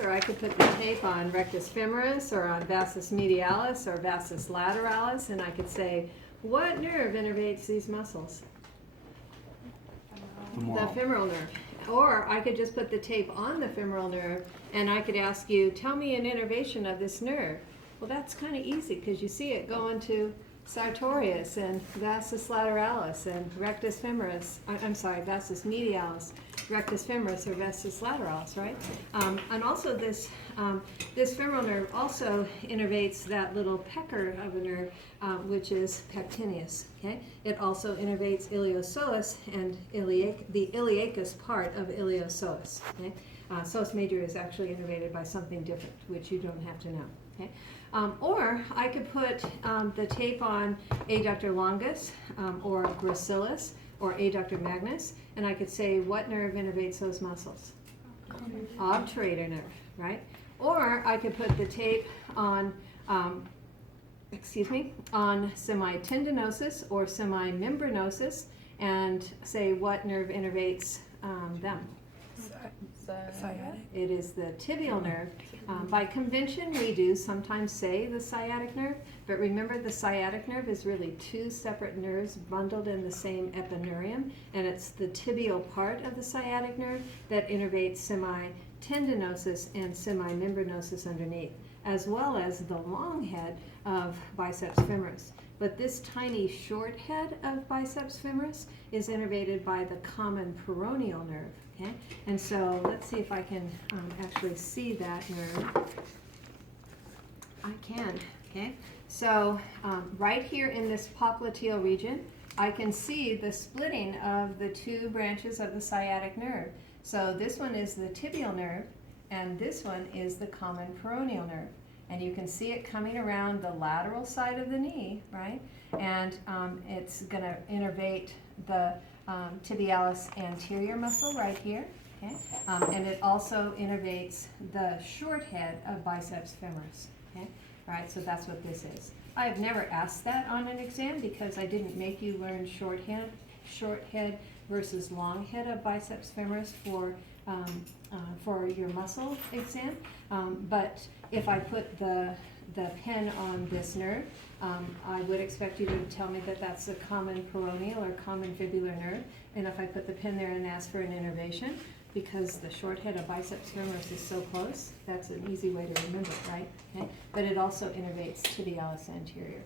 or I could put the tape on rectus femoris or on vastus medialis or vastus lateralis, and I could say, what nerve innervates these muscles? The femoral nerve. Or I could just put the tape on the femoral nerve and I could ask you, tell me an innervation of this nerve. Well, that's kind of easy because you see it going to sartorius and vastus lateralis and rectus femoris. I'm sorry, vastus medialis, rectus femoris or vastus lateralis, right? And also this femoral nerve also innervates that little pecker of a nerve, which is pectineus. Okay, it also innervates iliopsoas and the iliacus part of iliopsoas. Okay, psoas major is actually innervated by something different, which you don't have to know. Okay. Or I could put the tape on adductor longus or gracilis or adductor magnus, and I could say, what nerve innervates those muscles? Obturator nerve, right? Or I could put the tape on, on semitendinosus or semimembranosus and say, what nerve innervates them? Sciatic. It is the tibial nerve. By convention, we do sometimes say the sciatic nerve, but remember the sciatic nerve is really two separate nerves bundled in the same epineurium, and it's the tibial part of the sciatic nerve that innervates semitendinosus and semimembranosus underneath, as well as the long head of biceps femoris. But this tiny short head of biceps femoris is innervated by the common peroneal nerve. Okay? And so let's see if I can actually see that nerve. I can. Okay? So right here in this popliteal region, I can see the splitting of the two branches of the sciatic nerve. So this one is the tibial nerve, and this one is the common peroneal nerve. And you can see it coming around the lateral side of the knee, right? And it's going to innervate the tibialis anterior muscle right here, okay? And it also innervates the short head of biceps femoris, okay? All right, so that's what this is. I have never asked that on an exam because I didn't make you learn short head versus long head of biceps femoris for your muscle exam. But if I put the pen on this nerve, I would expect you to tell me that that's a common peroneal or common fibular nerve. And if I put the pen there and ask for an innervation, because the short head of biceps femoris is so close, that's an easy way to remember, right? Okay? But it also innervates tibialis anterior.